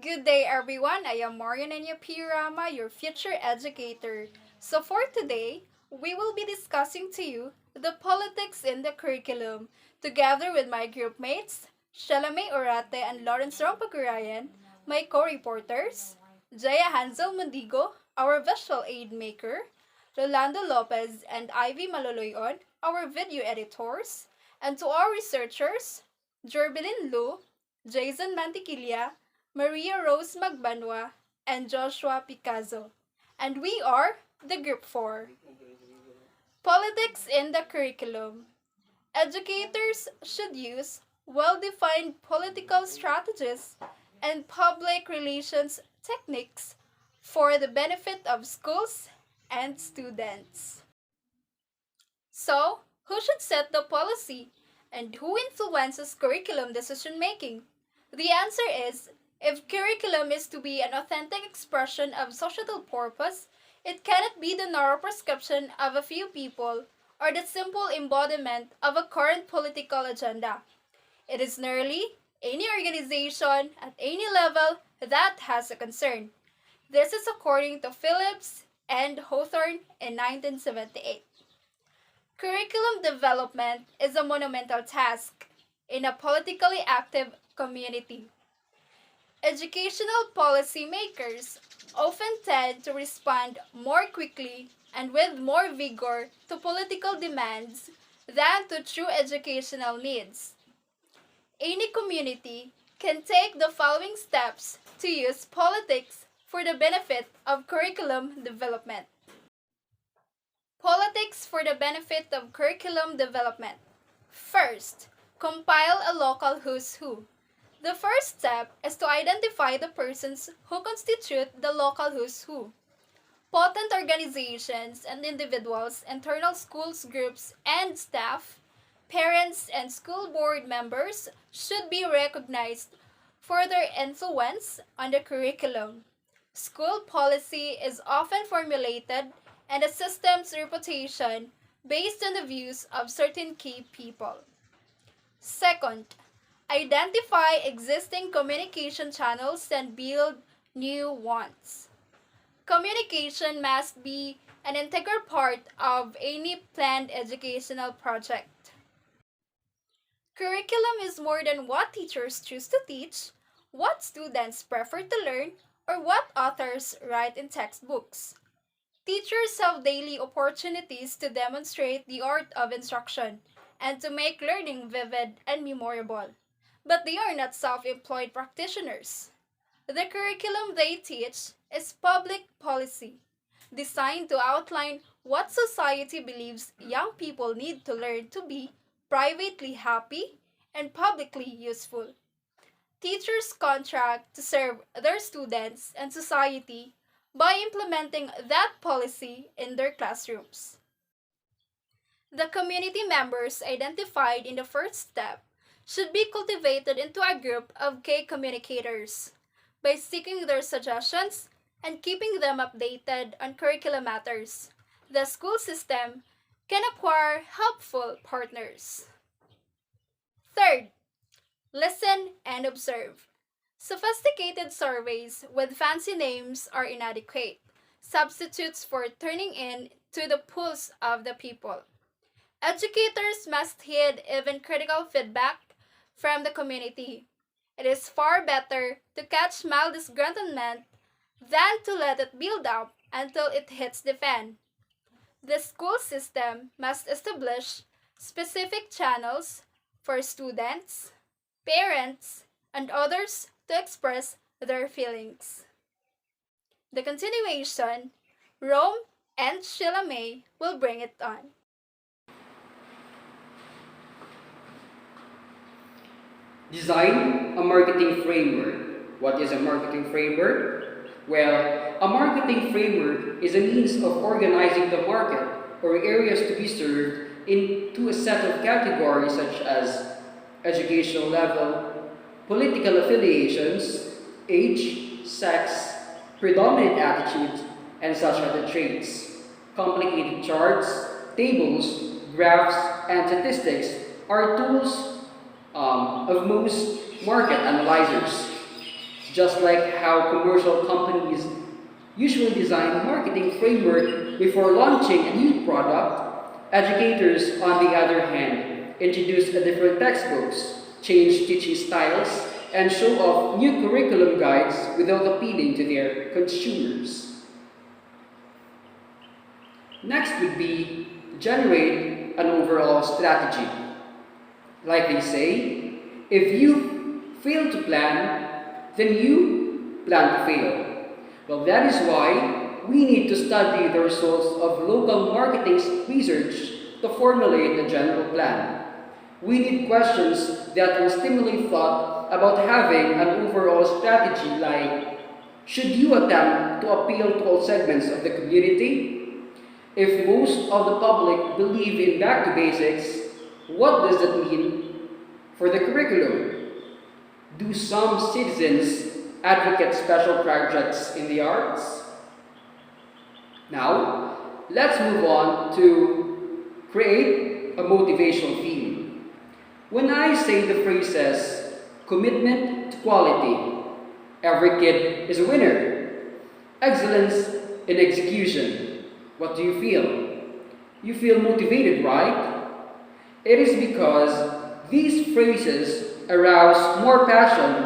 Good day, everyone. I am Marian Pirama, your future educator. So, for today, we will be discussing to you the politics in the curriculum, together with my group mates, Shalame Orate and Lawrence Rompagurayan, my co-reporters, Jaya Hansel Mundigo, our visual aid maker, Rolando Lopez and Ivy Maloloyon, our video editors, and to our researchers, Jerbilin Lu, Jason Mantiquilla, Maria Rose Magbanwa, and Joshua Picazo. And we are the Group 4. Politics in the curriculum. Educators should use well-defined political strategies and public relations techniques for the benefit of schools and students. So, who should set the policy and who influences curriculum decision making? The answer is if curriculum is to be an authentic expression of societal purpose, it cannot be the narrow prescription of a few people or the simple embodiment of a current political agenda. It is nearly any organization at any level that has a concern. This is according to Phillips and Hawthorne in 1978. Curriculum development is a monumental task in a politically active community. Educational policymakers often tend to respond more quickly and with more vigor to political demands than to true educational needs. Any community can take the following steps to use politics for the benefit of curriculum development. Politics for the benefit of curriculum development. First, compile a local who's who. The first step is to identify the persons who constitute the local who's who. Potent organizations and individuals, internal schools groups and staff, parents and school board members should be recognized for their influence on the curriculum. School policy is often formulated and a system's reputation based on the views of certain key people. Second, identify existing communication channels and build new ones. Communication must be an integral part of any planned educational project. Curriculum is more than what teachers choose to teach, what students prefer to learn, or what authors write in textbooks. Teachers have daily opportunities to demonstrate the art of instruction and to make learning vivid and memorable. But they are not self-employed practitioners. The curriculum they teach is public policy, designed to outline what society believes young people need to learn to be privately happy and publicly useful. Teachers contract to serve their students and society by implementing that policy in their classrooms. The community members identified in the first step should be cultivated into a group of key communicators by seeking their suggestions and keeping them updated on curriculum matters. The school system can acquire helpful partners. Third, listen and observe. Sophisticated surveys with fancy names are inadequate substitutes for turning in to the pulse of the people. Educators must heed even critical feedback from the community. It is far better to catch mild disgruntlement than to let it build up until it hits the fan. The school system must establish specific channels for students, parents, and others to express their feelings. The continuation, Rome and Sheila May will bring it on. Design a marketing framework. What is a marketing framework? Well, a marketing framework is a means of organizing the market or areas to be served into a set of categories such as educational level, political affiliations, age, sex, predominant attitudes, and such other traits. Complicated charts, tables, graphs, and statistics are tools of most market analyzers. Just like how commercial companies usually design marketing framework before launching a new product, educators, on the other hand, introduce a different textbooks, change teaching styles, and show off new curriculum guides without appealing to their consumers. Next would be generate an overall strategy. Like they say, if you fail to plan, then you plan to fail. Well, that is why we need to study the results of local marketing research to formulate a general plan. We need questions that will stimulate thought about having an overall strategy like, should you attempt to appeal to all segments of the community? If most of the public believe in back to basics, what does that mean for the curriculum? Do some citizens advocate special projects in the arts? Now, let's move on to create a motivational theme. When I say the phrases commitment to quality, every kid is a winner, excellence in execution, what do you feel? You feel motivated, right? It is because these phrases arouse more passion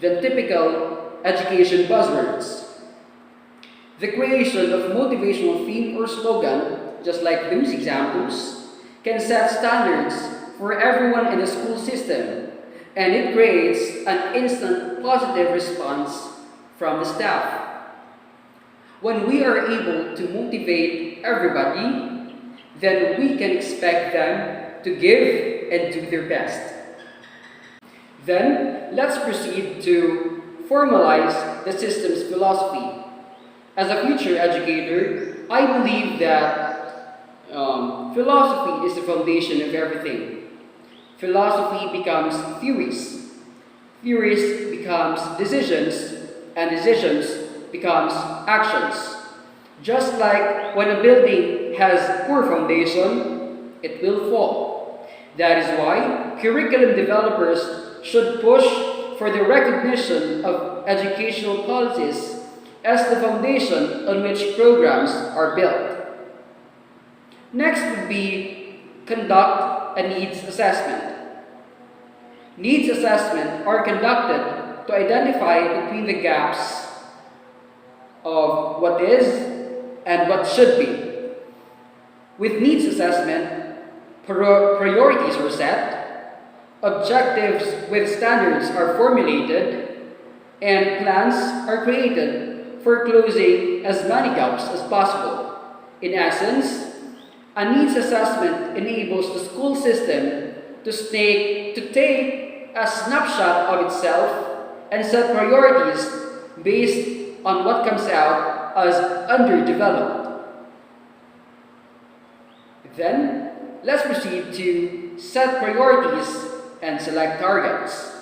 than typical education buzzwords. The creation of motivational theme or slogan, just like those examples, can set standards for everyone in the school system, and it creates an instant positive response from the staff. When we are able to motivate everybody, then we can expect them to give and do their best. Then, let's proceed to formalize the system's philosophy. As a future educator, I believe that philosophy is the foundation of everything. Philosophy becomes theories. Theories becomes decisions, and decisions becomes actions. Just like when a building has poor foundation, it will fall. That is why curriculum developers should push for the recognition of educational policies as the foundation on which programs are built. Next would be conduct a needs assessment. Needs assessment are conducted to identify between the gaps of what is and what should be. With needs assessment, priorities are set, objectives with standards are formulated, and plans are created for closing as many gaps as possible. In essence, a needs assessment enables the school system to take a snapshot of itself and set priorities based on what comes out as underdeveloped. Then, let's proceed to set priorities and select targets.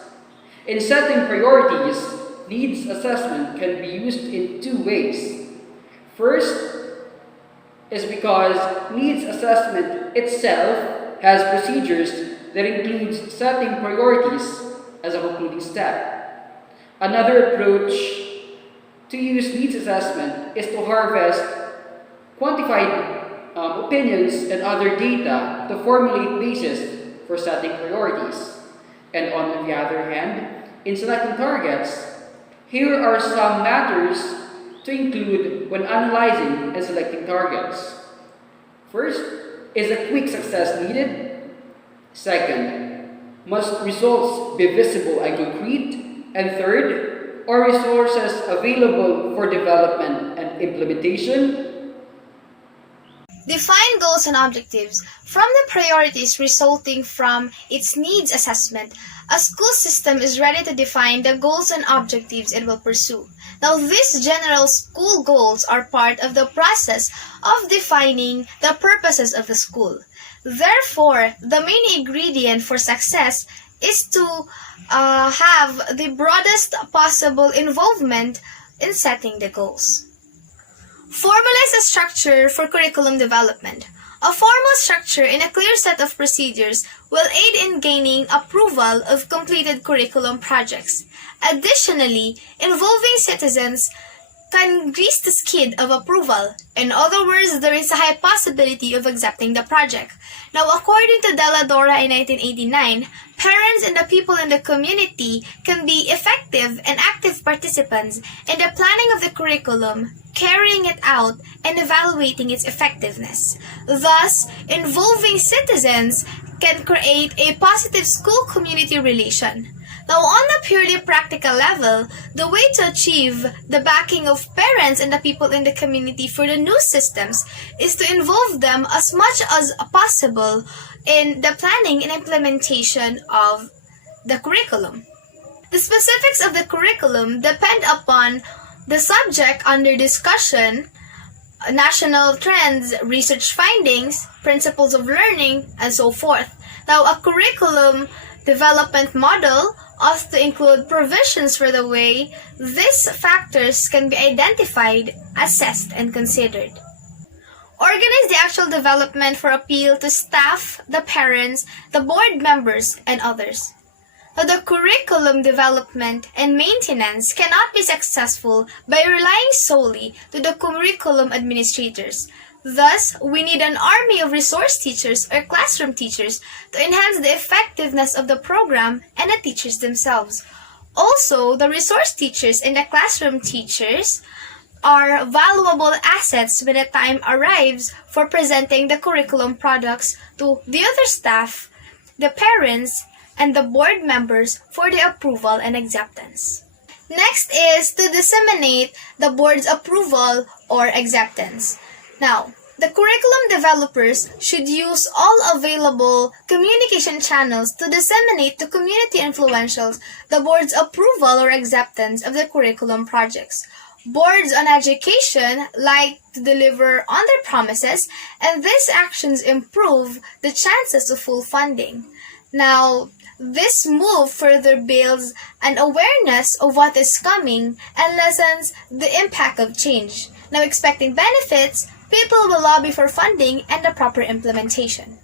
In setting priorities, needs assessment can be used in two ways. First is because needs assessment itself has procedures that includes setting priorities as a concluding step. Another approach to use needs assessment is to harvest quantified opinions and other data to formulate basis for setting priorities. And on the other hand, in selecting targets, here are some matters to include when analyzing and selecting targets. First, is a quick success needed? Second, must results be visible and concrete? And third, are resources available for development and implementation? Define goals and objectives. From the priorities resulting from its needs assessment, a school system is ready to define the goals and objectives it will pursue. Now, these general school goals are part of the process of defining the purposes of the school. Therefore, the main ingredient for success is to have the broadest possible involvement in setting the goals. Formalize a structure for curriculum development. A formal structure in a clear set of procedures will aid in gaining approval of completed curriculum projects. Additionally, involving citizens can grease the skid of approval. In other words, there is a high possibility of accepting the project. Now, according to Della Dora in 1989, parents and the people in the community can be effective and active participants in the planning of the curriculum, carrying it out, and evaluating its effectiveness. Thus, involving citizens can create a positive school-community relation. Now, on a purely practical level, the way to achieve the backing of parents and the people in the community for the new systems is to involve them as much as possible in the planning and implementation of the curriculum. The specifics of the curriculum depend upon the subject under discussion, national trends, research findings, principles of learning, and so forth. Now, a curriculum development model ought to include provisions for the way these factors can be identified, assessed, and considered. Organize the actual development for appeal to staff, the parents, the board members, and others. Now, the curriculum development and maintenance cannot be successful by relying solely to the curriculum administrators. Thus, we need an army of resource teachers or classroom teachers to enhance the effectiveness of the program and the teachers themselves. Also, the resource teachers and the classroom teachers are valuable assets when the time arrives for presenting the curriculum products to the other staff, the parents, and the board members for the approval and acceptance. Next is to disseminate the board's approval or acceptance. Now, the curriculum developers should use all available communication channels to disseminate to community influentials the board's approval or acceptance of the curriculum projects. Boards on education like to deliver on their promises, and these actions improve the chances of full funding. Now, this move further builds an awareness of what is coming and lessens the impact of change. Now, expecting benefits, people will lobby for funding and the proper implementation.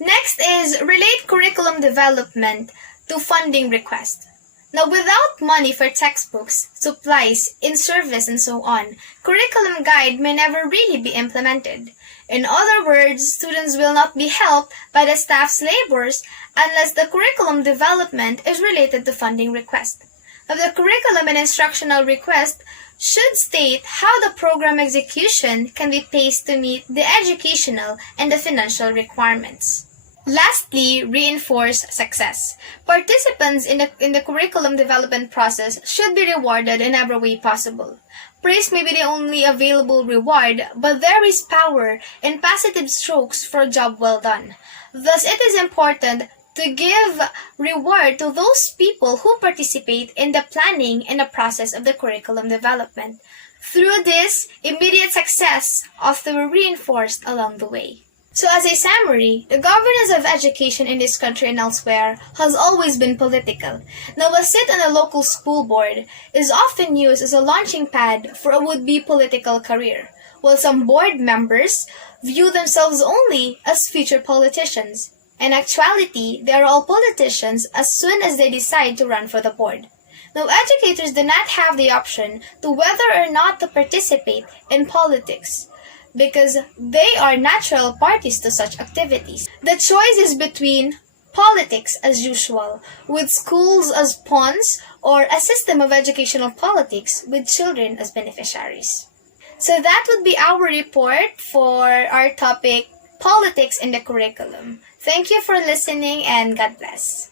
Next is relate curriculum development to funding request. Now, without money for textbooks, supplies, in-service, and so on, curriculum guide may never really be implemented. In other words, students will not be helped by the staff's labors unless the curriculum development is related to funding request. Now, the curriculum and instructional request should state how the program execution can be paced to meet the educational and the financial requirements. Lastly, reinforce success. Participants in the curriculum development process should be rewarded in every way possible. Praise may be the only available reward, but there is power in positive strokes for a job well done. Thus, it is important to give reward to those people who participate in the planning and the process of the curriculum development. Through this, immediate success often will be reinforced along the way. So as a summary, the governance of education in this country and elsewhere has always been political. Now, a seat on a local school board is often used as a launching pad for a would-be political career, while some board members view themselves only as future politicians. In actuality, they are all politicians as soon as they decide to run for the board. Now, educators do not have the option to whether or not to participate in politics, because they are natural parties to such activities. The choice is between politics as usual, with schools as pawns, or a system of educational politics with children as beneficiaries. So that would be our report for our topic, politics in the curriculum. Thank you for listening and God bless.